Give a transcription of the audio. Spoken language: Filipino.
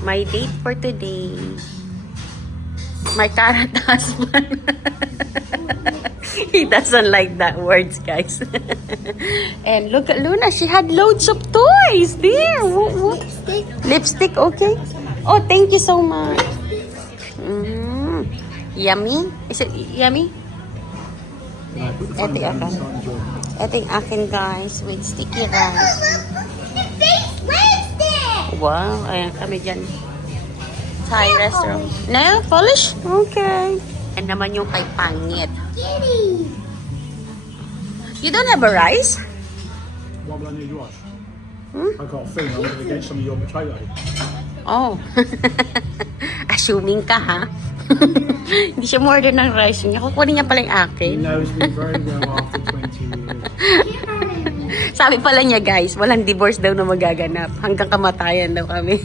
My date for today. My current husband. He doesn't like that words, guys. And look at Luna. She had loads of toys there. Lipstick. Lipstick, okay. Oh, thank you so much. Yummy? Is it yummy? Ito yung akin. Ito yung akin, guys. With sticky rice. Wow, ayan kami dyan. Thai restaurant. No? Polish? Okay. And naman yung kay Pangit. Kitty. You don't have a rice? Why would I need rice? I got a feeling I'm going to get some of your potato. Oh. Assuming ka, ha? Hindi siya order ng rice niya. Kukunin niya pala yung He akin. knows me very well after 20 years. Sabi pala niya, guys, walang divorce daw na magaganap. Hanggang kamatayan daw kami.